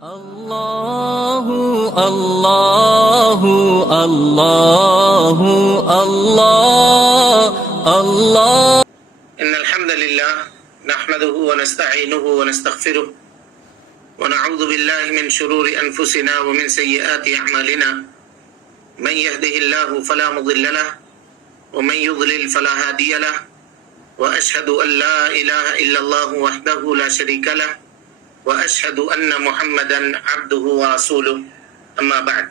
الله الله الله الله الله. إن الحمد لله نحمده ونستعينه ونستغفره ونعوذ بالله من شرور أنفسنا ومن سيئات أعمالنا. من يهده الله فلا مضل له ومن يضلل فلا هادي له وأشهد أن لا إله إلا الله وحده لا شريك له وأشهد أن محمدا عبده ورسوله. أما بعد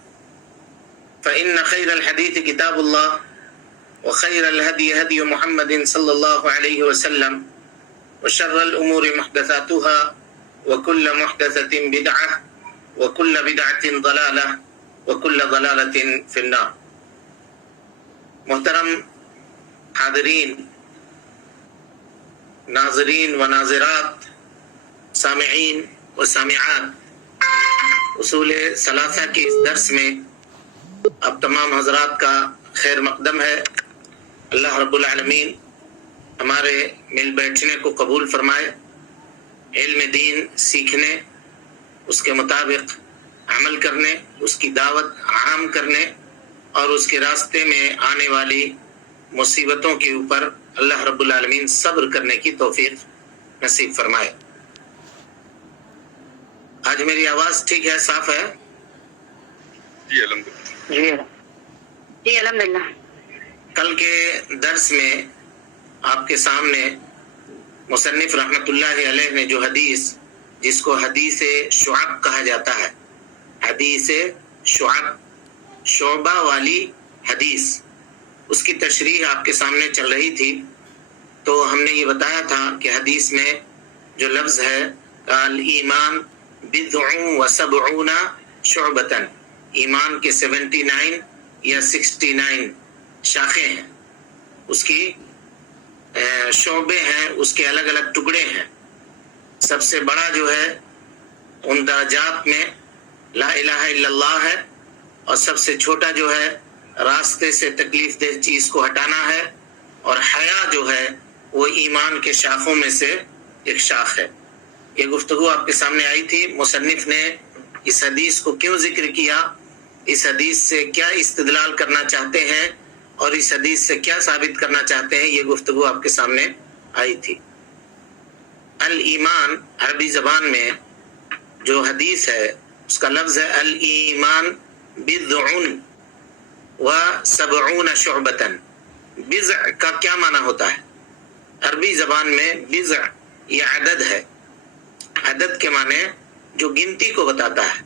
فإن خير الحديث كتاب الله وخير الهدي هدي محمد صلى الله عليه وسلم وشر الأمور محدثاتها وكل محدثة بدعة وكل بدعة ضلالة وكل ضلالة في النار. محترم حاضرین، ناظرین و ناظرات، سامعین و سامعات، اصول ثلاثہ کے اس درس میں اب تمام حضرات کا خیر مقدم ہے. اللہ رب العالمین ہمارے مل بیٹھنے کو قبول فرمائے، علم دین سیکھنے، اس کے مطابق عمل کرنے، اس کی دعوت عام کرنے اور اس کے راستے میں آنے والی مصیبتوں کے اوپر اللہ رب العالمین صبر کرنے کی توفیق نصیب فرمائے. آج میری آواز ٹھیک ہے، صاف ہے؟ جی الحمدللہ. جی الحمدللہ. کل کے درس میں آپ کے سامنے مصنف رحمۃ اللہ علیہ نے جو حدیث، جس کو حدیث شعب کہا جاتا ہے، حدیث شعب، شعبہ والی حدیث، اس کی تشریح آپ کے سامنے چل رہی تھی. تو ہم نے یہ بتایا تھا کہ حدیث میں جو لفظ ہے الایمان بضع و سبعون شعبۃ، ایمان کے 79 یا 69 شاخیں ہیں، اس کی شعبے ہیں، اس کے الگ الگ ٹکڑے ہیں. سب سے بڑا جو ہے ان درجات میں لا الہ الا اللہ ہے، اور سب سے چھوٹا جو ہے راستے سے تکلیف دہ چیز کو ہٹانا ہے، اور حیا جو ہے وہ ایمان کے شاخوں میں سے ایک شاخ ہے. یہ گفتگو آپ کے سامنے آئی تھی. مصنف نے اس حدیث کو کیوں ذکر کیا، اس حدیث سے کیا استدلال کرنا چاہتے ہیں اور اس حدیث سے کیا ثابت کرنا چاہتے ہیں، یہ گفتگو آپ کے سامنے آئی تھی. الایمان عربی زبان میں جو حدیث ہے اس کا لفظ ہے الایمان بضع و سبعون شعبۃ. بضع کا کیا معنی ہوتا ہے؟ عربی زبان میں بضع یہ عدد ہے. عدد کے معنی جو گنتی کو بتاتا ہے.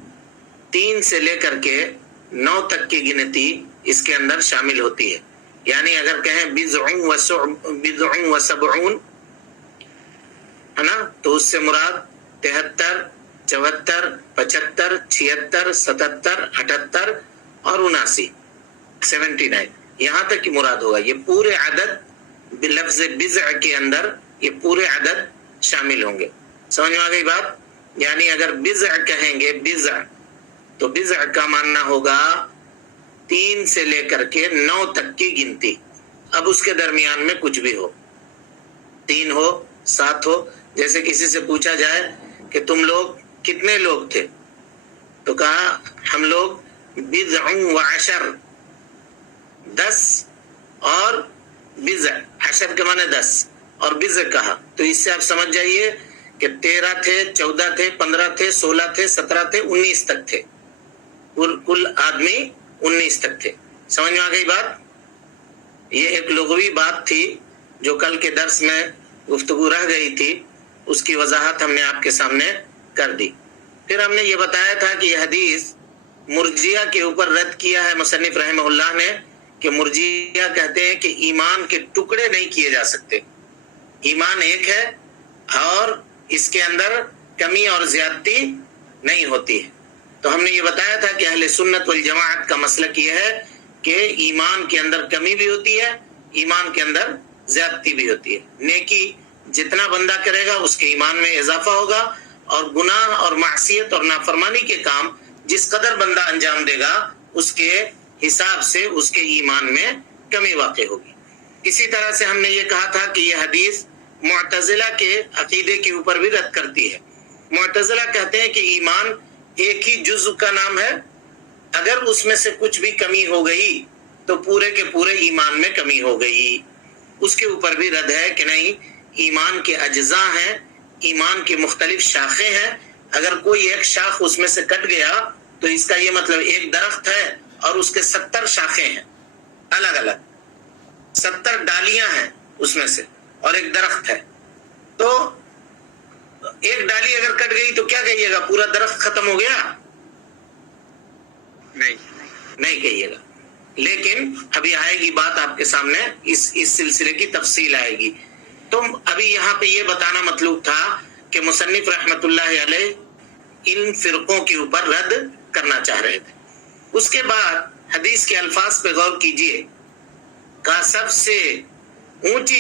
3 سے لے کر کے 9 تک کی گنتی اس کے اندر شامل ہوتی ہے. یعنی اگر کہیں بضع و سبعون ہے نا، تو اس سے مراد 73، 74، 75، 76، 77، 78 اور 79، 79 یہاں تک کی مراد ہوگا. یہ پورے عدد بلفظ بضع کے اندر یہ پورے عدد شامل ہوں گے. سمجھ میں آ گئی بات؟ یعنی اگر بضع کہیں گے، بضع، تو بضع کا ماننا ہوگا 3 سے لے کر کے 9 تک کی گنتی. اب اس کے درمیان میں کچھ بھی ہو، 3 ہو، 7 ہو. جیسے کسی سے پوچھا جائے کہ تم لوگ کتنے لوگ تھے، تو کہا ہم لوگ بضع و عشر، 10 اور بضع، عشر کے معنی 10 اور بضع کہا. تو اس سے آپ سمجھ جائیے کہ 13 تھے، 14 تھے، 15 تھے، 16 تھے، 17 تھے، 19 تک تھے. کل آدمی 19 تک تھے. سمجھ میں آ گئی بات؟ یہ ایک لغوی بات تھی جو کل کے درس میں گفتگو رہ گئی تھی، اس کی وضاحت ہم نے آپ کے سامنے کر دی. پھر ہم نے یہ بتایا تھا کہ یہ حدیث مرجیہ کے اوپر رد کیا ہے مصنف رحمہ اللہ نے، کہ مرجیہ کہتے ہیں کہ ایمان کے ٹکڑے نہیں کیے جا سکتے. ایمان ایک ہے اور اس کے اندر کمی اور زیادتی نہیں ہوتی ہے. تو ہم نے یہ بتایا تھا کہ اہل سنت والجماعت کا مسلک یہ ہے کہ ایمان کے اندر کمی بھی ہوتی ہے، ایمان کے اندر زیادتی بھی ہوتی ہے. نیکی جتنا بندہ کرے گا اس کے ایمان میں اضافہ ہوگا، اور گناہ اور معصیت اور نافرمانی کے کام جس قدر بندہ انجام دے گا اس کے حساب سے اس کے ایمان میں کمی واقع ہوگی. اسی طرح سے ہم نے یہ کہا تھا کہ یہ حدیث معتزلہ کے عقیدے کے اوپر بھی رد کرتی ہے. معتزلہ کہتے ہیں کہ ایمان ایک ہی جزء کا نام ہے. اگر اس میں سے کچھ بھی کمی ہو گئی تو پورے کے پورے ایمان میں کمی ہو گئی. اس کے اوپر بھی رد ہے کہ نہیں، ایمان کے اجزاء ہیں، ایمان کے مختلف شاخیں ہیں. اگر کوئی ایک شاخ اس میں سے کٹ گیا تو اس کا یہ مطلب ایک درخت ہے اور اس کے 70 شاخیں ہیں، الگ الگ 70 ڈالیاں ہیں اس میں سے، اور ایک درخت ہے. تو ایک ڈالی اگر کٹ گئی تو کیا کہیے گا؟ پورا درخت ختم ہو گیا؟ نہیں کہیے گا. لیکن ابھی آئے گی بات آپ کے سامنے، اس سلسلے کی تفصیل آئے گی. تو ابھی یہاں پہ یہ بتانا مطلوب تھا کہ مصنف رحمت اللہ علیہ ان فرقوں کے اوپر رد کرنا چاہ رہے تھے. اس کے بعد حدیث کے الفاظ پہ غور کیجئے. کا سب سے اونچی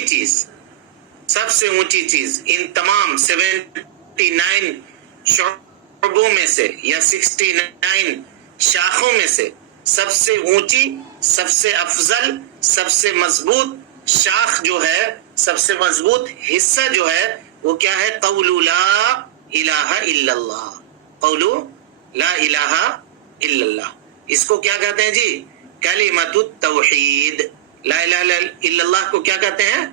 چیز ان تمام 79 شعبوں میں سے یا 69 شاخوں میں سے سب سے اونچی، سب سے افضل، سب سے مضبوط شاخ جو ہے، سب سے مضبوط حصہ جو ہے وہ کیا ہے؟ قول لا الہ الا اللہ. قول لا الہ الا اللہ. اس کو کیا کہتے ہیں جی؟ کلمۃ التوحید. لا الہ الا اللہ کو کیا کہتے ہیں؟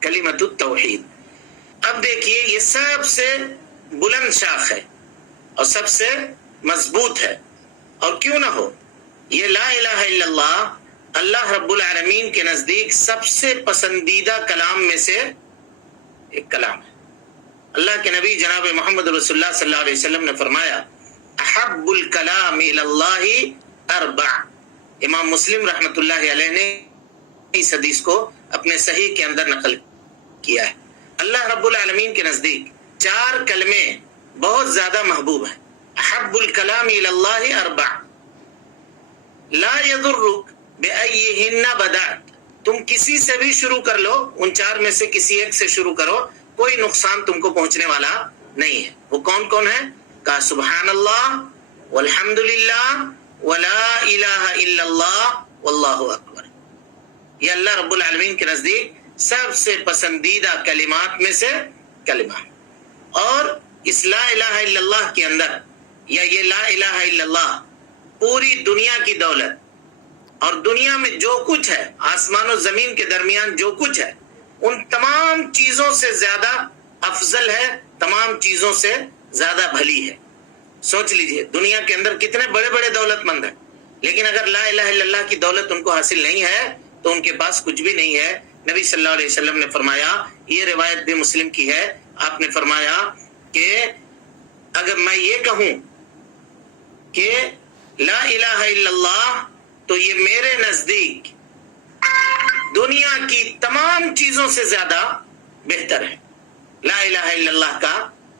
کلمۃ التوحید. اب دیکھیے یہ سب سے بلند شاخ ہے اور سب سے مضبوط ہے. اور کیوں نہ ہو، یہ لا الہ الا اللہ اللہ رب العالمین کے نزدیک سب سے پسندیدہ کلام میں سے ایک کلام ہے. اللہ کے نبی جناب محمد رسول اللہ صلی اللہ علیہ وسلم نے فرمایا احب الکلام الی اللہ اربع. امام مسلم رحمت اللہ علیہ نے اس حدیث کو اپنے صحیح کے اندر نقل کیا ہے. اللہ رب العالمین کے نزدیک 4 کلمے بہت زیادہ محبوب ہیں. احب الکلام الی اللہ اربع لا یضرک بأیہن بدأت. تم کسی سے بھی شروع کر لو، ان 4 میں سے کسی ایک سے شروع کرو، کوئی نقصان تم کو پہنچنے والا نہیں ہے. وہ کون کون ہے؟ کہا سبحان اللہ والحمد للہ ولا الہ الا اللہ واللہ اکبر. یہ اللہ رب العالمین کے نزدیک سب سے پسندیدہ کلمات میں سے کلمہ ہے. اور اس لا الہ الا اللہ کے اندر، یا یہ لا الہ الا اللہ پوری دنیا کی دولت اور دنیا میں جو کچھ ہے، آسمان و زمین کے درمیان جو کچھ ہے، ان تمام چیزوں سے زیادہ افضل ہے، تمام چیزوں سے زیادہ بھلی ہے. سوچ لیجئے دنیا کے اندر کتنے بڑے بڑے دولت مند ہیں، لیکن اگر لا الہ الا اللہ کی دولت ان کو حاصل نہیں ہے تو ان کے پاس کچھ بھی نہیں ہے. نبی صلی اللہ علیہ وسلم نے فرمایا، یہ روایت بھی مسلم کی ہے، آپ نے فرمایا کہ اگر میں یہ کہوں کہ لا الہ الا اللہ تو یہ میرے نزدیک دنیا کی تمام چیزوں سے زیادہ بہتر ہے لا الہ الا اللہ کا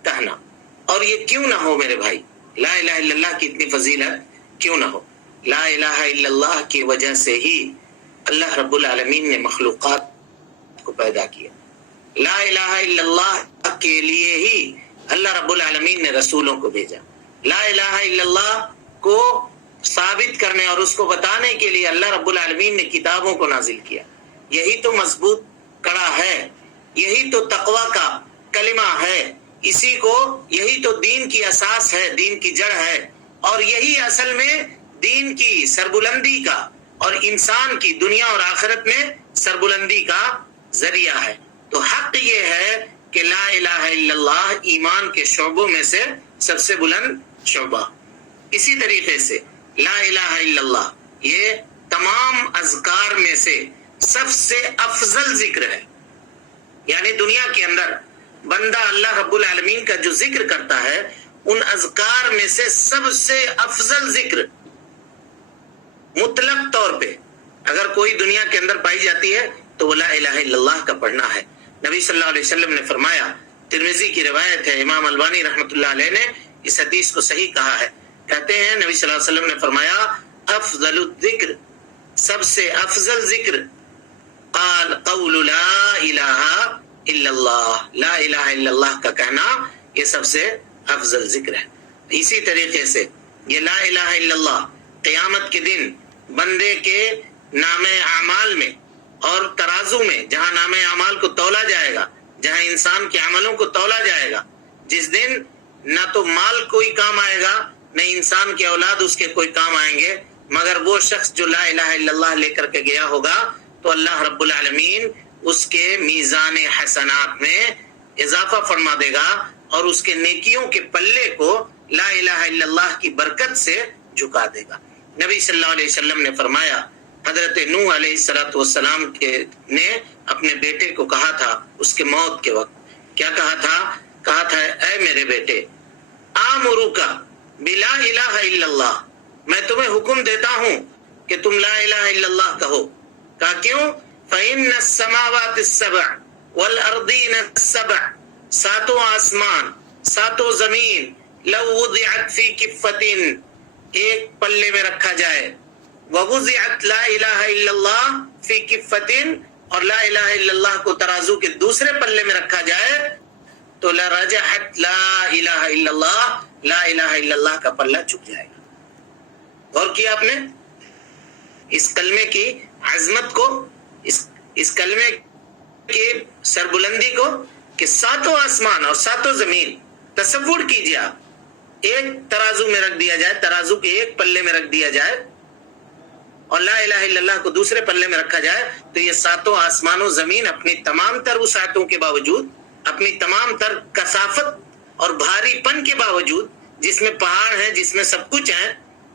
کہنا. اور یہ کیوں نہ ہو میرے بھائی، لا الہ الا اللہ کی اتنی فضیلت کیوں نہ ہو؟ لا الہ الا اللہ کی وجہ سے ہی اللہ رب العالمین نے مخلوقات کو پیدا کیا. لا الہ الا اللہ کے لیے ہی اللہ رب العالمین نے رسولوں کو بھیجا. لا الہ الا اللہ کو ثابت کرنے اور اس کو بتانے کے لیے اللہ رب العالمین نے کتابوں کو نازل کیا. یہی تو مضبوط کڑا ہے، یہی تو تقوی کا کلمہ ہے، اسی کو، یہی تو دین کی اساس ہے، دین کی جڑ ہے، اور یہی اصل میں دین کی سربلندی کا اور انسان کی دنیا اور آخرت میں سربلندی کا ذریعہ ہے. تو حق یہ ہے کہ لا الہ الا اللہ ایمان کے شعبوں میں سے سب سے بلند شعبہ. اسی طریقے سے لا الہ الا اللہ یہ تمام اذکار میں سے سب سے افضل ذکر ہے. یعنی دنیا کے اندر بندہ اللہ رب العالمین کا جو ذکر کرتا ہے، ان اذکار میں سے سب سے افضل ذکر مطلق طور پہ اگر کوئی دنیا کے اندر پائی جاتی ہے تو وہ لا الہ الا اللہ کا پڑھنا ہے. نبی صلی اللہ علیہ وسلم نے فرمایا، ترمذی کی روایت ہے، امام البانی رحمۃ اللہ علیہ نے اس حدیث کو صحیح کہا ہے. کہتے ہیں نبی صلی اللہ علیہ وسلم نے فرمایا افضل الذکر، سب سے افضل ذکر، قال قول لا الہ الا اللہ، لا الہ الا اللہ کا کہنا یہ سب سے افضل ذکر ہے. اسی طریقے سے یہ لا الہ الا اللہ قیامت کے دن بندے کے نام اعمال میں اور ترازو میں، جہاں نام اعمال کو تولا جائے گا، جہاں انسان کے عملوں کو تولا جائے گا، جس دن نہ تو مال کوئی کام آئے گا، نہ انسان کے اولاد اس کے کوئی کام آئیں گے، مگر وہ شخص جو لا الہ الا اللہ لے کر کے گیا ہوگا تو اللہ رب العالمین اس کے میزان حسنات میں اضافہ فرما دے گا اور اس کے نیکیوں کے پلے کو لا الہ الا اللہ کی برکت سے جھکا دے گا۔ نبی صلی اللہ علیہ وسلم نے فرمایا، حضرت نوح علیہ السلام نے اپنے بیٹے کو کہا تھا اس کے موت کے وقت، کیا کہا تھا اے میرے بیٹے، آمرک بلا الہ الا اللہ، میں تمہیں حکم دیتا ہوں کہ تم لا الہ الا اللہ کہو۔ کہا کیوں؟ فإن السماوات السبع والأرضین السبع، ساتوں آسمان ساتوں زمین، لو وضعت فی کفۃ، ایک پلے میں رکھا جائے، ووضعت لا الہ الا اللہ فی کفۃ، اور لا الہ الا اللہ کو ترازو کے دوسرے پلے میں رکھا جائے تو لرجحت لا الہ الا اللہ، لا الہ الا اللہ کا پلہ جھک جائے گا۔ غور کیا آپ نے اس کلمے کی عظمت کو، اس کلمے کی سربلندی کو، کہ ساتوں آسمان اور ساتوں زمین، تصور کیجئے آپ، ایک ترازو میں رکھ دیا جائے، ترازو کے ایک پلے میں رکھ دیا جائے اور لا الہ الا اللہ کو دوسرے پلے میں رکھا جائے تو یہ ساتوں آسمان و زمین اپنی تمام تر وسعتوں کے باوجود، اپنی تمام تر کثافت اور بھاری پن کے باوجود، جس میں پہاڑ ہیں، جس میں سب کچھ ہے،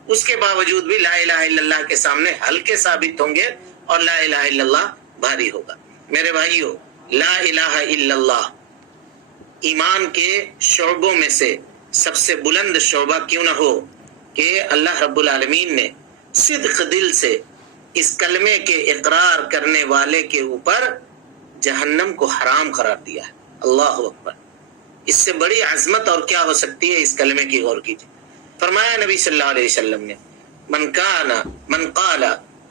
اس کے باوجود بھی لا الہ الا اللہ کے سامنے ہلکے ثابت ہوں گے اور لا الہ الا اللہ بھاری ہوگا۔ میرے بھائیو، لا الہ الا اللہ ایمان کے شعبوں میں سے سب سے بلند شعبہ کیوں نہ ہو کہ اللہ رب العالمین نے صدق دل سے اس کلمے کے اقرار کرنے والے کے اوپر جہنم کو حرام قرار دیا ہے۔ اللہ اکبر، اس سے بڑی عظمت اور کیا ہو سکتی ہے؟ اس کلمے کی غور کیجیے۔ فرمایا نبی صلی اللہ علیہ وسلم نے، من قال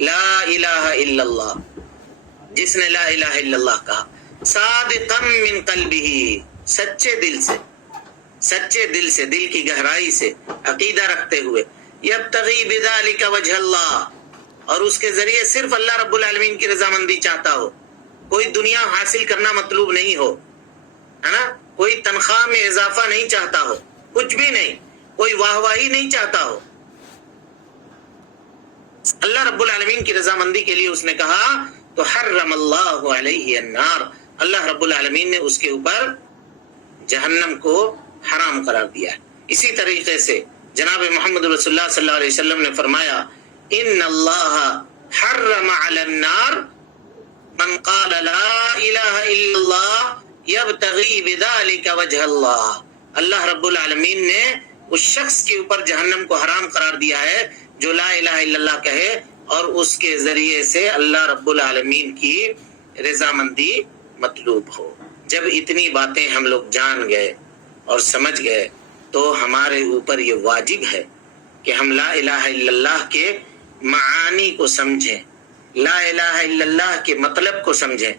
لا الہ الا اللہ، جس نے لا الہ الا اللہ کہا صادقا من قلبہ، سچے دل سے، دل کی گہرائی سے عقیدہ رکھتے ہوئے، یبتغی بذالک وجہ اللہ، اور اس کے ذریعے صرف اللہ رب العالمین کی رضامندی چاہتا ہو، کوئی دنیا حاصل کرنا مطلوب نہیں ہو، ہے نا، کوئی تنخواہ میں اضافہ نہیں چاہتا ہو، کچھ بھی نہیں، کوئی واہ واہی نہیں چاہتا ہو، اللہ رب العالمین کی رضامندی کے لیے اس نے کہا تو حرم اللہ علیہ النار، اللہ رب العالمین نے اس کے اوپر جہنم کو حرام قرار دیا ہے۔ اسی طریقے سے جناب محمد رسول اللہ صلی اللہ علیہ وسلم نے فرمایا، ان اللہ حرم علی النار من قال لا الہ الا اللہ یبتغی بذالک وجہ اللہ، اللہ رب العالمین نے اس شخص کے اوپر جہنم کو حرام قرار دیا ہے جو لا الہ الا اللہ کہے اور اس کے ذریعے سے اللہ رب العالمین کی رضامندی مطلوب ہو۔ جب اتنی باتیں ہم لوگ جان گئے اور سمجھ گئے تو ہمارے اوپر یہ واجب ہے کہ ہم لا الہ الا اللہ کے معانی کو سمجھیں، لا الہ الا اللہ کے مطلب کو سمجھیں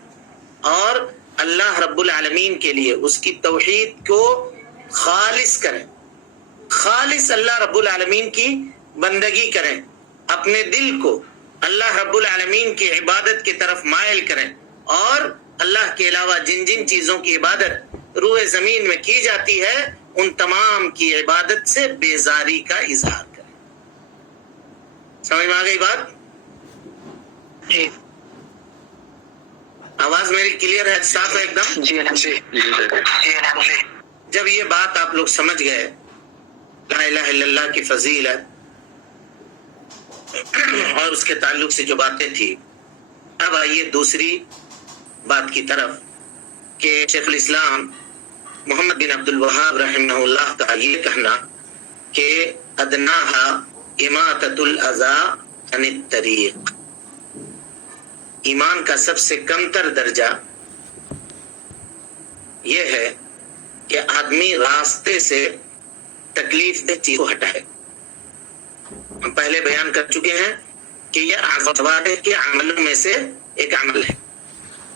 اور اللہ رب العالمین کے لیے اس کی توحید کو خالص کریں، خالص اللہ رب العالمین کی بندگی کریں، اپنے دل کو اللہ رب العالمین کی عبادت کی طرف مائل کریں اور اللہ کے علاوہ جن جن چیزوں کی عبادت روح زمین میں کی جاتی ہے ان تمام کی عبادت سے بیزاری کا اظہار کریں۔ سمجھ میں آ گئی بات؟ جی آواز میری کلیئر ہے، صاف ہے ایک دم؟ جی الحمد للہ۔ جب یہ بات آپ لوگ سمجھ گئے لا الہ الا اللہ کی فضیلت اور اس کے تعلق سے جو باتیں تھی، اب آئیے دوسری بات کی طرف کہ شیخ الاسلام محمد بن عبد الوہاب رحمہ اللہ کا یہ کہنا کہ ادناہا اماطۃ الاذی عن الطریق، ایمان کا سب سے کم تر درجہ یہ ہے کہ آدمی راستے سے تکلیف دہ چیز کو ہٹائے۔ ہم پہلے بیان کر چکے ہیں کہ یہ عبادت کے عملوں میں سے ایک عمل ہے،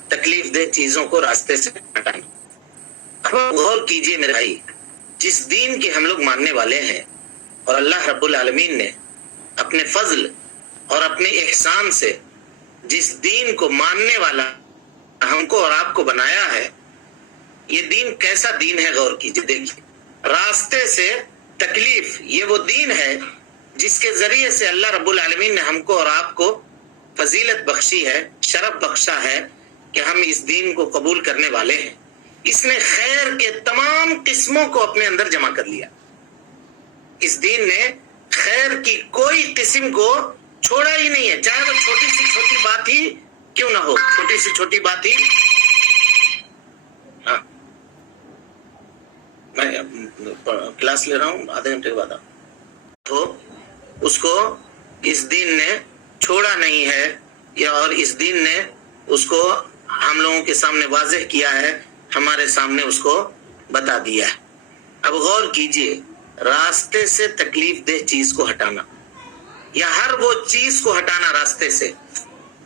تکلیف دہ چیزوں کو راستے سے ہٹانا۔ اب غور کیجئے میرے بھائی، جس دین کے ہم لوگ ماننے والے ہیں اور اللہ رب العالمین نے اپنے فضل اور اپنے احسان سے جس دین کو ماننے والا ہم کو اور آپ کو بنایا ہے، یہ دین کیسا دین ہے غور کیجیے. دیکھیے راستے سے تکلیف، یہ وہ دین ہے جس کے ذریعے سے اللہ رب العالمین نے ہم کو اور آپ کو فضیلت بخشی ہے، شرف بخشا ہے کہ ہم اس دین کو قبول کرنے والے ہیں. اس نے خیر کے تمام قسموں کو اپنے اندر جمع کر لیا. اس دین نے خیر کی کوئی قسم کو چھوڑا ہی نہیں ہے، چاہے وہ چھوٹی سی چھوٹی بات ہی کیوں نہ ہو. چھوٹی سی چھوٹی بات ہی، ہاں میں کلاس لے رہا ہوں، آدھے گھنٹے کے بعد تو اس کو اس دین نے چھوڑا نہیں ہے، یا اور اس دین نے اس کو ہم لوگوں کے سامنے واضح کیا ہے، ہمارے سامنے اس کو بتا دیا ہے. اب غور کیجئے، راستے سے تکلیف دہ چیز کو ہٹانا، یا ہر وہ چیز کو ہٹانا راستے سے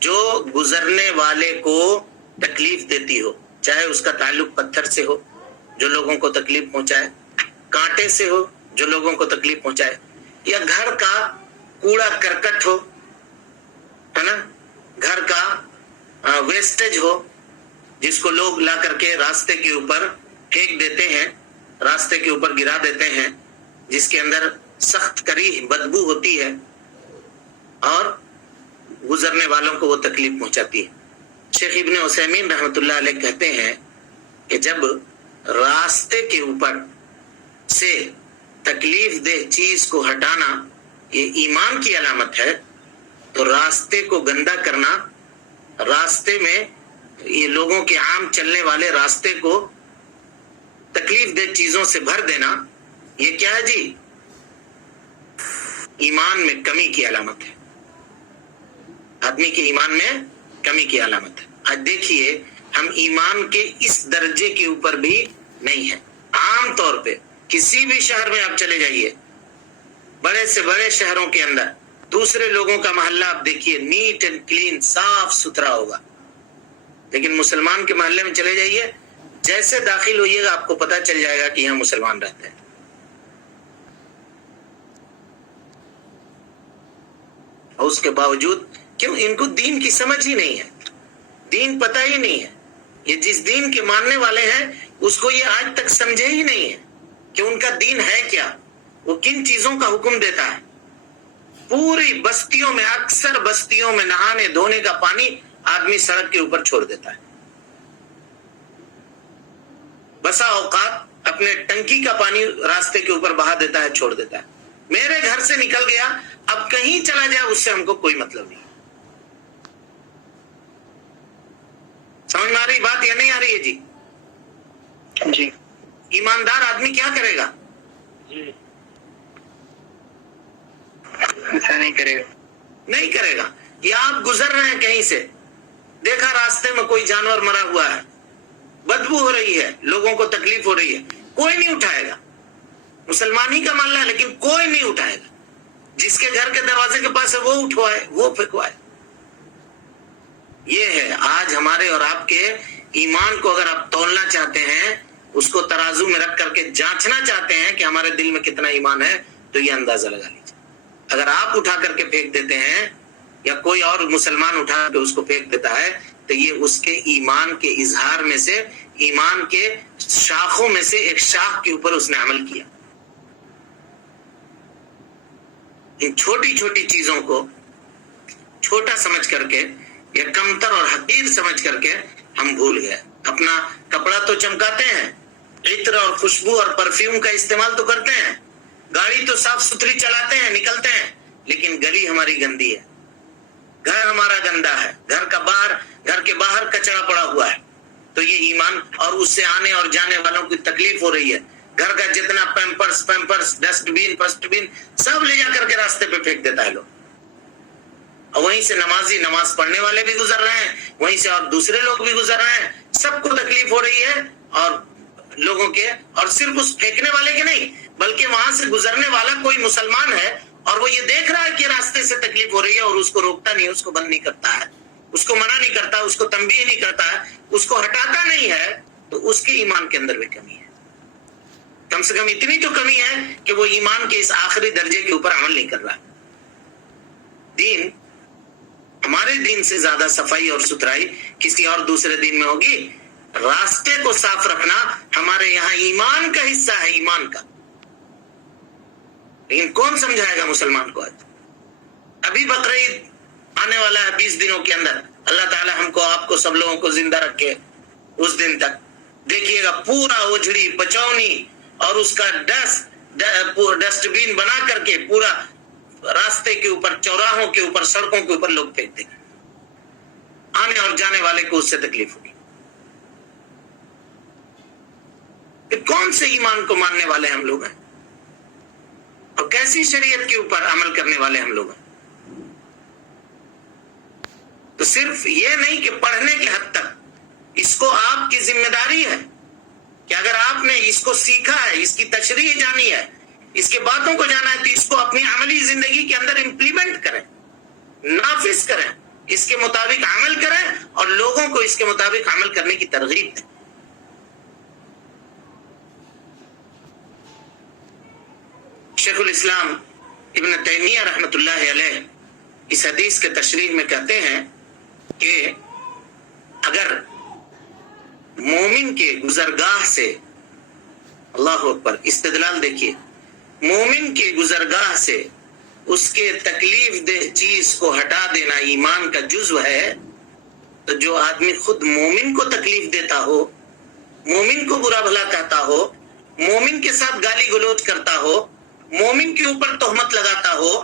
جو گزرنے والے کو تکلیف دیتی ہو، چاہے اس کا تعلق پتھر سے ہو جو لوگوں کو تکلیف پہنچائے، کانٹے سے ہو جو لوگوں کو تکلیف پہنچائے، یا گھر کا کوڑا کرکٹ ہو، ہے نا، گھر کا ویسٹیج ہو جس کو لوگ لا کر کے راستے کے اوپر پھینک دیتے ہیں، راستے کے اوپر گرا دیتے ہیں، جس کے اندر سخت کریہ بدبو ہوتی ہے اور گزرنے والوں کو وہ تکلیف پہنچاتی ہے. شیخ ابن عثیمین رحمۃ اللہ علیہ کہتے ہیں کہ جب راستے کے اوپر سے تکلیف دہ چیز کو ہٹانا یہ ایمان کی علامت ہے، تو راستے کو گندا کرنا، راستے میں یہ لوگوں کے عام چلنے والے راستے کو تکلیف دہ چیزوں سے بھر دینا، یہ کیا ہے جی؟ ایمان میں کمی کی علامت ہے، آدمی کے ایمان میں کمی کی علامت ہے. آج دیکھیے ہم ایمان کے اس درجے کے اوپر بھی نہیں ہیں. عام طور پہ کسی بھی شہر میں آپ چلے جائیے، بڑے سے بڑے شہروں کے اندر دوسرے لوگوں کا محلہ آپ دیکھیے نیٹ اینڈ کلین، صاف ستھرا ہوگا، لیکن مسلمان کے محلے میں چلے جائیے، جیسے داخل ہوئیے گا آپ کو پتا چل جائے گا کہ یہاں مسلمان رہتے ہیں. اور اس کے باوجود کیوں؟ ان کو دین کی سمجھ ہی نہیں ہے، دین پتہ ہی نہیں ہے. یہ جس دین کے ماننے والے ہیں اس کو یہ آج تک سمجھے ہی نہیں ہے کہ ان کا دین ہے کیا، وہ کن چیزوں کا حکم دیتا ہے. پوری بستیوں میں، اکثر بستیوں میں نہانے دھونے کا پانی آدمی سڑک کے اوپر چھوڑ دیتا ہے. بسا اوقات اپنے ٹنکی کا پانی راستے کے اوپر بہا دیتا ہے، چھوڑ دیتا ہے. میرے گھر سے نکل گیا، اب کہیں چلا جائے اس سے ہم کو کوئی مطلب نہیں. سمجھ میں آ رہی بات یا نہیں آ رہی ہے جی؟ جی ایماندار آدمی کیا کرے گا؟ ایسا نہیں کرے گا. نہیں کرے گا. یا آپ گزر رہے ہیں کہیں سے، دیکھا راستے میں کوئی جانور مرا ہوا ہے، بدبو ہو رہی ہے، لوگوں کو تکلیف ہو رہی ہے، کوئی نہیں اٹھائے گا. مسلمان ہی کا ماننا ہے لیکن کوئی نہیں اٹھائے گا. جس کے گھر کے دروازے کے پاس ہے وہ اٹھوائے، وہ پھینکوائے. یہ ہے آج ہمارے اور آپ کے ایمان کو اگر آپ تولنا چاہتے ہیں، اس کو ترازو میں رکھ کر کے جانچنا چاہتے ہیں کہ ہمارے دل میں کتنا ایمان ہے، تو یہ اندازہ لگا لیجیے. اگر آپ اٹھا کر کے پھینک دیتے ہیں یا کوئی اور مسلمان اٹھا کے اس کو پھینک دیتا ہے، تو یہ اس کے ایمان کے اظہار میں سے، ایمان کے شاخوں میں سے ایک شاخ کے اوپر اس نے عمل کیا. ان چھوٹی چھوٹی چیزوں کو چھوٹا سمجھ کر کے یا کمتر اور حقیر سمجھ کر کے ہم بھول گئے. اپنا کپڑا تو چمکاتے ہیں، عطر اور خوشبو اور پرفیوم کا استعمال تو کرتے ہیں، گاڑی تو صاف ستھری چلاتے ہیں، نکلتے ہیں، لیکن گلی ہماری گندی ہے، گھر ہمارا گندا ہے، گھر کے باہر کچرا پڑا ہوا ہے. تو یہ ایمان، اور اس سے آنے اور جانے والوں کی تکلیف ہو رہی ہے. گھر کا جتنا پیمپرس ڈسٹ بین فسٹ بین سب لے جا کر کے راستے پہ پھینک دیتا ہے لوگ. اور وہیں سے نمازی، نماز پڑھنے والے بھی گزر رہے ہیں، وہیں سے اور دوسرے لوگ بھی گزر رہے ہیں، سب کو تکلیف ہو رہی ہے. اور لوگوں کے، اور صرف اس پھینکنے والے کے نہیں بلکہ وہاں سے گزرنے والا کوئی مسلمان ہے اور وہ یہ دیکھ رہا ہے کہ راستے سے تکلیف ہو رہی ہے اور اس کو روکتا نہیں، اس کو بند نہیں کرتا ہے، اس کو منع نہیں کرتا، اس کو تنبیہ نہیں کرتا ہے، اس کو ہٹاتا نہیں ہے، تو اس کے ایمان کے اندر بھی کمی ہے. کم سے کم اتنی تو کمی ہے کہ وہ ایمان کے اس آخری درجے کے اوپر عمل نہیں کر رہا. دین، ہمارے دین سے زیادہ صفائی اور ستھرائی کسی اور دوسرے دین میں ہوگی؟ راستے کو صاف رکھنا ہمارے یہاں ایمان کا حصہ ہے، ایمان کا. لیکن کون سمجھائے گا مسلمان کو؟ آج ابھی بقرعید آنے والا ہے 20 دنوں کے اندر. اللہ تعالی ہم کو، آپ کو، سب لوگوں کو زندہ رکھے اس دن تک. دیکھیے گا پورا اجڑی پچونی اور اس کا ڈسٹ بین بنا کر کے پورا راستے کے اوپر، چوراہوں کے اوپر، سڑکوں کے اوپر لوگ پھینکتے ہیں. آنے اور جانے والے کو اس سے تکلیف ہوگی. کہ کون سے ایمان کو ماننے والے ہم لوگ ہیں اور کیسی شریعت کے اوپر عمل کرنے والے ہم لوگ ہیں. تو صرف یہ نہیں کہ پڑھنے کی حد تک، اس کو آپ کی ذمہ داری ہے کہ اگر آپ نے اس کو سیکھا ہے، اس کی تشریح جانی ہے، اس کے باتوں کو جانا ہے، تو اس کو اپنی عملی زندگی کے اندر امپلیمنٹ کریں، نافذ کریں، اس کے مطابق عمل کریں اور لوگوں کو اس کے مطابق عمل کرنے کی ترغیب دیں. شیخ الاسلام ابن تیمیہ رحمۃ اللہ علیہ اس حدیث کے تشریح میں کہتے ہیں کہ اگر مومن کے گزرگاہ سے، اللہ اکبر، استدلال دیکھیے، مومن کے گزرگاہ سے اس کے تکلیف دہ چیز کو ہٹا دینا ایمان کا جزو ہے. تو جو آدمی خود مومن کو تکلیف دیتا ہو، مومن کو برا بھلا کہتا ہو، مومن کے ساتھ گالی گلوچ کرتا ہو، مومن کے اوپر تہمت لگاتا ہو،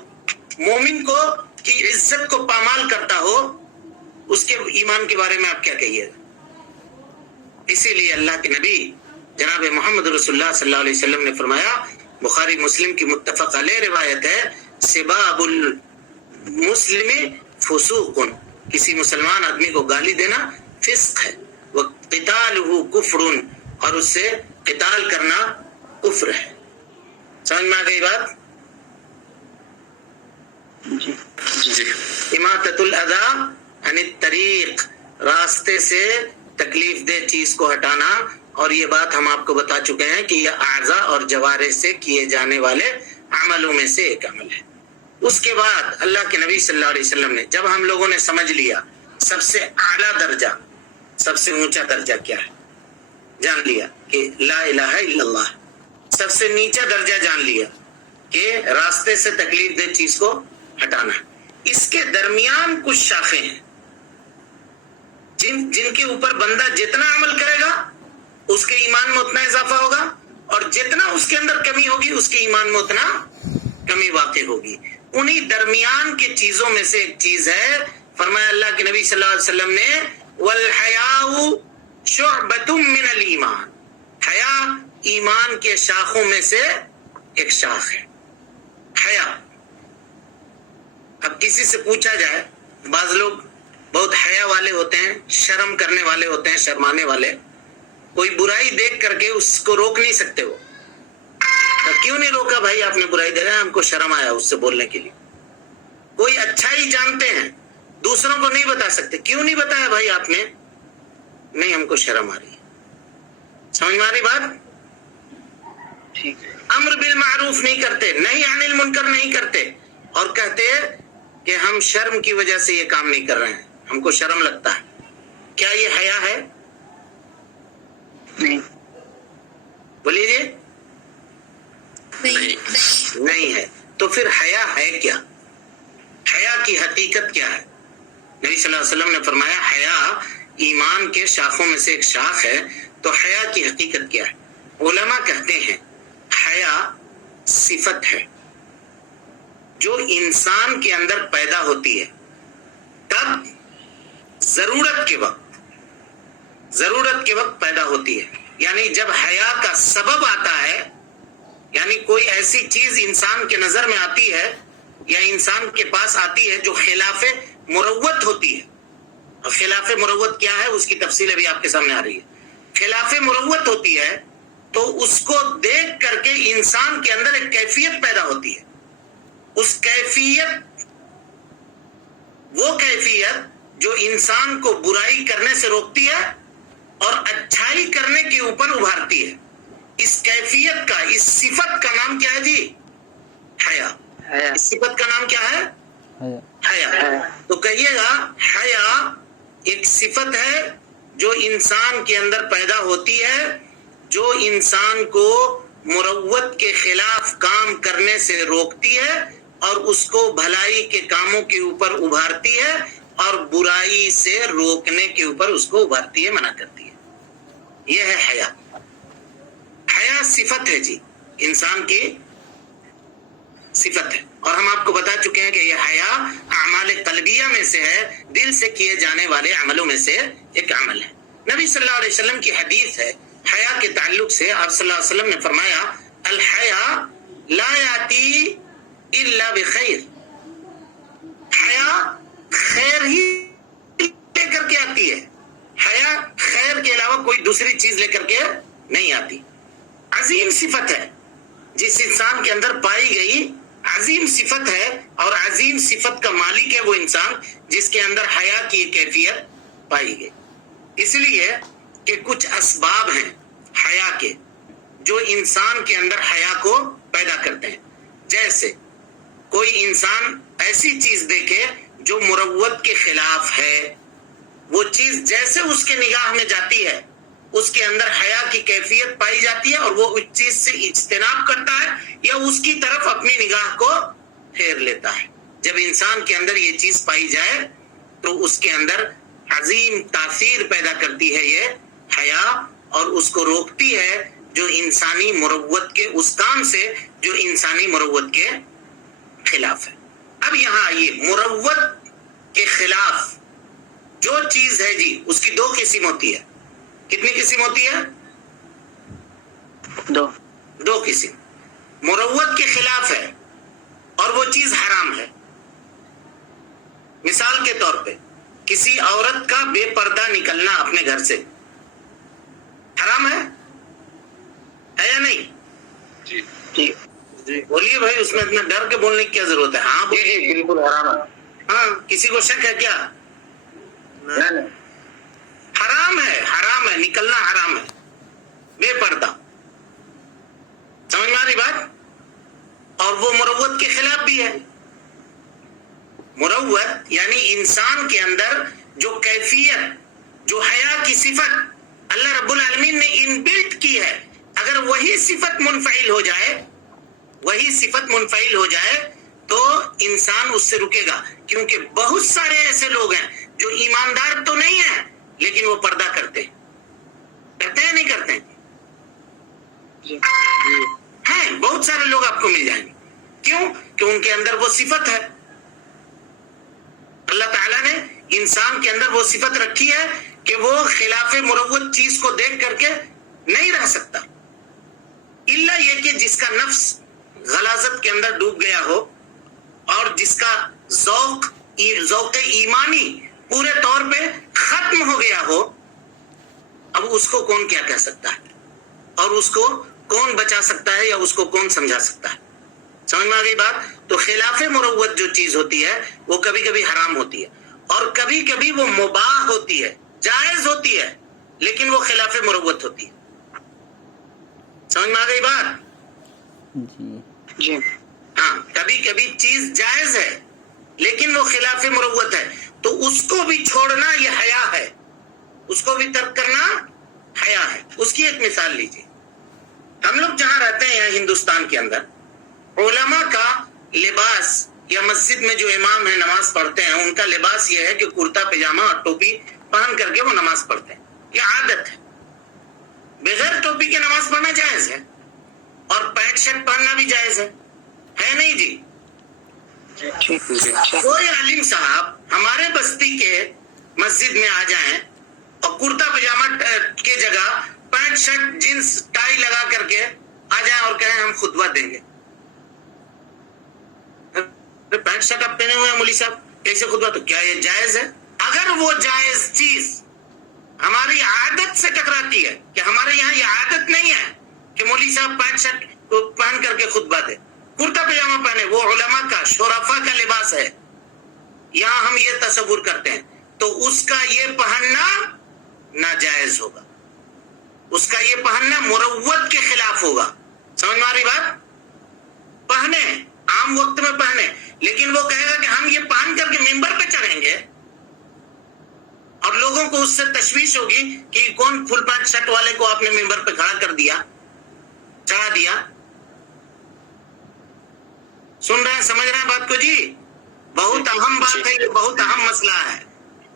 مومن کو کی عزت کو پامال کرتا ہو، اس کے ایمان کے بارے میں آپ کیا کہیے گا؟ اسی لیے اللہ کے نبی جناب محمد رسول اللہ صلی اللہ علیہ وسلم نے فرمایا، بخاری مسلم کی متفق علیہ روایت ہے، سباب المسلم فسوق، کسی مسلمان آدمی کو گالی دینا فسق ہے، وقتالہ کفر، اور اس سے قتال کرنا کفر ہے. سمجھ میں آ گئی بات؟ جی. اماطۃ الاذی عن الطریق، راستے سے تکلیف دہ چیز کو ہٹانا. اور یہ بات ہم آپ کو بتا چکے ہیں کہ یہ اعضاء اور جوارح سے کیے جانے والے عملوں میں سے ایک عمل ہے. اس کے بعد اللہ کے نبی صلی اللہ علیہ وسلم نے، جب ہم لوگوں نے سمجھ لیا سب سے اعلیٰ درجہ، سب سے اونچا درجہ کیا ہے، جان لیا کہ لا الہ الا اللہ، سب سے نیچا درجہ جان لیا کہ راستے سے تکلیف دہ چیز کو ہٹانا. اس کے درمیان کچھ شاخیں ہیں جن کے اوپر بندہ جتنا عمل کرے گا اس کے ایمان میں اتنا اضافہ ہوگا، اور جتنا اس کے اندر کمی ہوگی اس کے ایمان میں اتنا کمی واقع ہوگی. انہی درمیان کے چیزوں میں سے ایک چیز ہے، فرمایا اللہ کے نبی صلی اللہ علیہ وسلم نے، والحیاء شعبۃ من الایمان، حیا ایمان کے شاخوں میں سے ایک شاخ ہے. حیا. اب کسی سے پوچھا جائے، بعض لوگ بہت حیا والے ہوتے ہیں، شرم کرنے والے ہوتے ہیں، شرمانے والے، کوئی برائی دیکھ کر کے اس کو روک نہیں سکتے. وہ کیوں نہیں روکا بھائی؟ آپ نے برائی دیکھا، ہم کو شرم آیا اس سے بولنے کے لیے. کوئی اچھائی جانتے ہیں، دوسروں کو نہیں بتا سکتے، کیوں نہیں بتایا بھائی آپ نے؟ نہیں، ہم کو شرم آ رہی ہے. سمجھ میں آ رہی بات؟ امر بالمعروف نہیں کرتے، نہی عن المنکر نہیں کرتے، اور کہتے کہ ہم شرم کی وجہ سے یہ کام نہیں کر رہے ہیں، ہم کو شرم لگتا ہے. کیا یہ حیا ہے؟ نہیں. بولیے جی. نہیں ہے. تو پھر حیا ہے کیا؟ حیا کی حقیقت کیا ہے؟ نبی صلی اللہ علیہ وسلم نے فرمایا حیا ایمان کے شاخوں میں سے ایک شاخ ہے. تو حیا کی حقیقت کیا ہے؟ علماء کہتے ہیں حیا صفت ہے جو انسان کے اندر پیدا ہوتی ہے، تب ضرورت کے وقت پیدا ہوتی ہے. یعنی جب حیا کا سبب آتا ہے، یعنی کوئی ایسی چیز انسان کے نظر میں آتی ہے یا انسان کے پاس آتی ہے جو خلاف مروت ہوتی ہے. اور خلاف مروت کیا ہے اس کی تفصیل ابھی آپ کے سامنے آ رہی ہے. خلاف مروت ہوتی ہے تو اس کو دیکھ کر کے انسان کے اندر ایک کیفیت پیدا ہوتی ہے. اس کیفیت، وہ کیفیت جو انسان کو برائی کرنے سے روکتی ہے اور اچھائی کرنے کے اوپر ابھارتی ہے. اس کیفیت کا، اس صفت کا نام کیا ہے جی؟ حیا. اس صفت کا نام کیا ہے؟ حیا. تو کہیے گا حیا ایک صفت ہے جو انسان کے اندر پیدا ہوتی ہے، جو انسان کو مروت کے خلاف کام کرنے سے روکتی ہے اور اس کو بھلائی کے کاموں کے اوپر ابھارتی ہے اور برائی سے روکنے کے اوپر اس کو ابھارتی ہے، منع کرتی ہے. یہ ہے حیا. حیا صفت ہے جی، انسان کی صفت ہے، اور ہم آپ کو بتا چکے ہیں کہ یہ حیا اعمال قلبیہ میں سے ہے، دل سے کیے جانے والے عملوں میں سے ایک عمل ہے. نبی صلی اللہ علیہ وسلم کی حدیث ہے حیا کے تعلق سے. آپ صلی اللہ علیہ وسلم نے فرمایا الحیا لا یاتی الا بخیر. حیا خیر ہی لے کر کے آتی ہے. حیا خیر کے علاوہ کوئی دوسری چیز لے کر کے نہیں آتی. عظیم صفت ہے جس انسان کے اندر پائی گئی، عظیم صفت ہے، اور عظیم صفت کا مالک ہے وہ انسان جس کے اندر حیا کی یہ کیفیت پائی گئی. اس لیے کہ کچھ اسباب ہیں حیا کے جو انسان کے اندر حیا کو پیدا کرتے ہیں. جیسے کوئی انسان ایسی چیز دیکھے جو مروت کے خلاف ہے، وہ چیز جیسے اس کے نگاہ میں جاتی ہے اس کے اندر حیا کی کیفیت پائی جاتی ہے اور وہ اس چیز سے اجتناب کرتا ہے یا اس کی طرف اپنی نگاہ کو پھیر لیتا ہے. جب انسان کے اندر یہ چیز پائی جائے تو اس کے اندر عظیم تاثیر پیدا کرتی ہے یہ حیا، اور اس کو روکتی ہے جو انسانی مروت کے اس کام سے جو انسانی مروت کے خلاف ہے. اب یہاں آئیے، مروت کے خلاف جو چیز ہے جی اس کی دو قسم ہوتی ہے. کتنی قسم ہوتی ہے؟ دو قسم. مروت کے خلاف ہے اور وہ چیز حرام ہے. مثال کے طور پہ کسی عورت کا بے پردہ نکلنا اپنے گھر سے حرام ہے یا نہیں؟ جی بولیے بھائی، اس میں اتنا ڈر کے بولنے کی کیا ضرورت ہے؟ ہاں بولیے. بالکل حرام ہے. ہاں، کسی کو شک ہے کیا؟ حرام ہے، حرام ہے، نکلنا حرام ہے بے پردہ. سمجھ میں آ رہی بات؟ اور وہ مروت کے خلاف بھی ہے. مروت یعنی انسان کے اندر جو کیفیت، جو حیا کی صفت اللہ رب العالمین نے انبلٹ کی ہے، اگر وہی صفت منفعل ہو جائے، وہی صفت منفعل ہو جائے تو انسان اس سے رکے گا. کیونکہ بہت سارے ایسے لوگ ہیں جو ایماندار تو نہیں ہیں لیکن وہ پردہ کرتے ہیں نہیں کرتے ہیں. بہت سارے لوگ آپ کو مل جائیں گے. کیوں؟ کہ ان کے اندر وہ صفت ہے. اللہ تعالیٰ نے انسان کے اندر وہ صفت رکھی ہے کہ وہ خلاف مروت چیز کو دیکھ کر کے نہیں رہ سکتا، الا یہ کہ جس کا نفس غلاظت کے اندر ڈوب گیا ہو اور جس کا ذوق ایمانی پورے طور پہ ختم ہو گیا ہو. اب اس کو کون کیا کہہ سکتا ہے اور اس کو کون بچا سکتا ہے یا اس کو کون سمجھا سکتا ہے؟ سمجھ میں آ گئی بات؟ تو خلاف مروت جو چیز ہوتی ہے وہ کبھی کبھی حرام ہوتی ہے اور کبھی کبھی وہ مباح ہوتی ہے، جائز ہوتی ہے، لیکن وہ خلاف مروت ہوتی ہے. سمجھ میں آ گئی بات؟ جی. ہاں، کبھی کبھی چیز جائز ہے لیکن وہ خلاف مروت ہے تو اس کو بھی چھوڑنا یہ حیا ہے، اس کو بھی ترک کرنا حیا ہے. اس کی ایک مثال لیجیے. ہم لوگ جہاں رہتے ہیں یہاں ہندوستان کے اندر، علماء کا لباس یا مسجد میں جو امام ہیں نماز پڑھتے ہیں ان کا لباس یہ ہے کہ کرتا پجامہ اور ٹوپی پہن کر کے وہ نماز پڑھتے ہیں. یہ عادت ہے. بغیر ٹوپی کے نماز پڑھنا جائز ہے اور پینٹ شرٹ پہننا بھی جائز ہے نہیں جی؟ کوئی عالم صاحب ہمارے بستی کے مسجد میں آ جائیں اور کرتا پجامہ کی جگہ پینٹ شرٹ جینس ٹائی لگا کر کے آ جائیں اور کہیں ہم خطبہ دیں گے. پینٹ شرٹ آپ پہنے ہوئے ہیں مولوی صاحب، کیسے خطبہ؟ تو کیا یہ جائز ہے؟ اگر وہ جائز چیز ہماری عادت سے ٹکراتی ہے کہ ہمارے یہاں یہ عادت نہیں ہے کہ مولوی صاحب پینٹ شرٹ کو پہن کر کے خطبہ دے، کرتا پجامہ پہنے، وہ علماء کا شرفاء کا لباس ہے، یہاں ہم یہ تصور کرتے ہیں، تو اس کا یہ پہننا ناجائز ہوگا، اس کا یہ پہننا مروت کے خلاف ہوگا. سمجھ میں آ رہی بات؟ پہنے، عام وقت میں پہنے، لیکن وہ کہے گا کہ ہم یہ پہن کر کے ممبر پہ چڑھیں گے اور لوگوں کو اس سے تشویش ہوگی کہ کون فل پینٹ شرٹ والے کو آپ نے ممبر پہ کھڑا کر دیا، چڑھا دیا. سن رہے ہیں، سمجھ رہے ہیں بات کو جی؟ بہت اہم بات ہے، یہ بہت اہم مسئلہ ہے،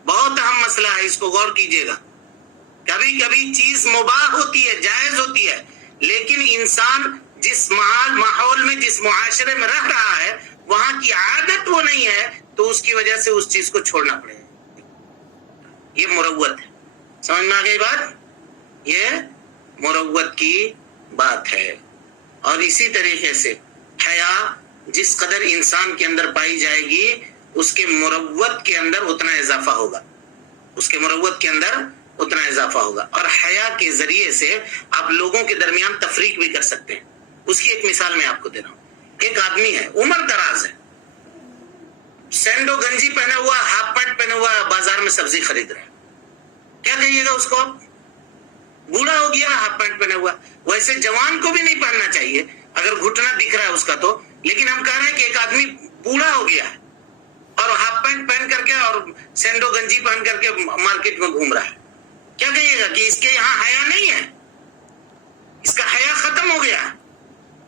بہت اہم مسئلہ ہے، اس کو غور کیجئے گا. کبھی کبھی چیز مباح ہوتی ہے، جائز ہوتی ہے، لیکن انسان جس ماحول میں، جس معاشرے میں رہ رہا ہے، وہاں کی عادت وہ نہیں ہے، تو اس کی وجہ سے اس چیز کو چھوڑنا پڑے گا. یہ مروت ہے. سمجھ میں آ گئی بات؟ یہ مروت کی بات ہے. اور اسی طریقے سے حیا جس قدر انسان کے اندر پائی جائے گی، اس کے مروت کے اندر اتنا اضافہ ہوگا، اس کے مروت کے اندر اتنا اضافہ ہوگا. اور حیا کے ذریعے سے آپ لوگوں کے درمیان تفریق بھی کر سکتے ہیں. اس کی ایک مثال میں آپ کو دے رہا ہوں. ایک آدمی ہے، عمر دراز ہے، سینڈو گنجی پہنا ہوا، ہاف پینٹ پہنا ہوا، بازار میں سبزی خرید رہا ہے. کیا کہیے گا اس کو آپ؟ بوڑھا ہو گیا، ہاف پینٹ پہنا ہوا. ویسے جوان کو بھی نہیں پہننا چاہیے اگر گھٹنا دکھ رہا ہے اس کا تو، لیکن ہم کہہ رہے ہیں کہ ایک آدمی بوڑھا ہو گیا ہے اور ہاف پینٹ پہن کر کے اور سینڈو گنجی پہن کر کے مارکیٹ میں گھوم رہا ہے. کیا کہیے گا کہ اس کے یہاں حیا نہیں ہے، اس کا حیا ختم ہو گیا.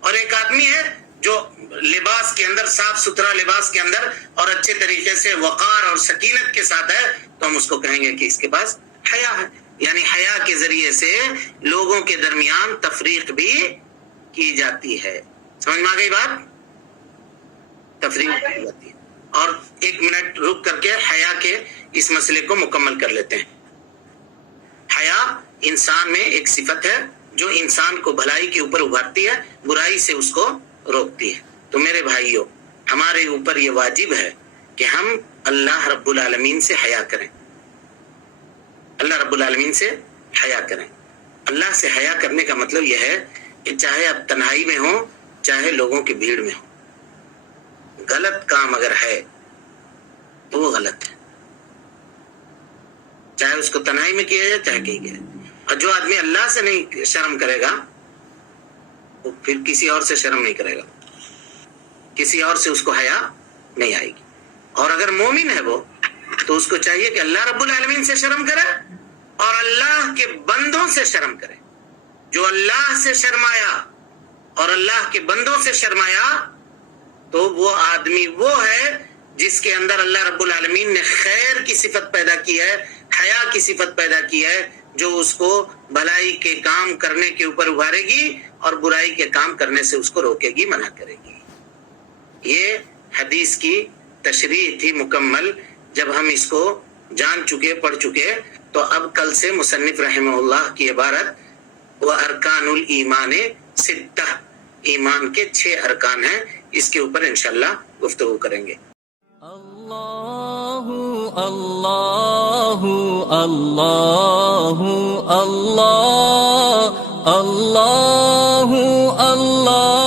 اور ایک آدمی ہے جو لباس کے اندر، صاف ستھرا لباس کے اندر اور اچھے طریقے سے وقار اور سکینت کے ساتھ ہے، تو ہم اس کو کہیں گے کہ اس کے پاس حیا ہے. یعنی حیا کے ذریعے سے لوگوں کے درمیان تفریق بھی کی جاتی ہے. سمجھ میں آ گئی بات؟ تفریق کی جاتی ہے. اور ایک منٹ رک کر کے حیا کے اس مسئلے کو مکمل کر لیتے ہیں. حیا انسان میں ایک صفت ہے جو انسان کو بھلائی کے اوپر ابھارتی ہے، برائی سے اس کو روکتی ہے. تو میرے بھائیوں، ہمارے اوپر یہ واجب ہے کہ ہم اللہ رب العالمین سے حیا کریں. اللہ رب العالمین سے حیا کریں. اللہ سے حیا کرنے کا مطلب یہ ہے کہ چاہے آپ تنہائی میں ہوں، چاہے لوگوں کی بھیڑ میں ہوں، غلط کام اگر ہے تو وہ غلط ہے، چاہے اس کو تنہائی میں کیا جائے، چاہے کہیں گیا. اور جو آدمی اللہ سے نہیں شرم کرے گا، وہ پھر کسی اور سے شرم نہیں کرے گا، کسی اور سے اس کو حیا نہیں آئے گی. اور اگر مومن ہے وہ، تو اس کو چاہیے کہ اللہ رب العالمین سے شرم کرے اور اللہ کے بندوں سے شرم کرے. جو اللہ سے شرمایا اور اللہ کے بندوں سے شرمایا، تو وہ آدمی وہ ہے جس کے اندر اللہ رب العالمین نے خیر کی صفت پیدا کی ہے، حیا کی صفت پیدا کی ہے، جو اس کو بھلائی کے کام کرنے کے اوپر ابھارے گی اور برائی کے کام کرنے سے اس کو روکے گی، منع کرے گی. یہ حدیث کی تشریح تھی مکمل. جب ہم اس کو جان چکے، پڑھ چکے، تو اب کل سے مصنف رحمہ اللہ کی عبارت وہ ارکان الایمان ستہ، ایمان کے 6 ارکان ہیں، اس کے اوپر انشاءاللہ گفتگو کریں گے. اللہ اللہ اللہ اللہ اللہ اللہ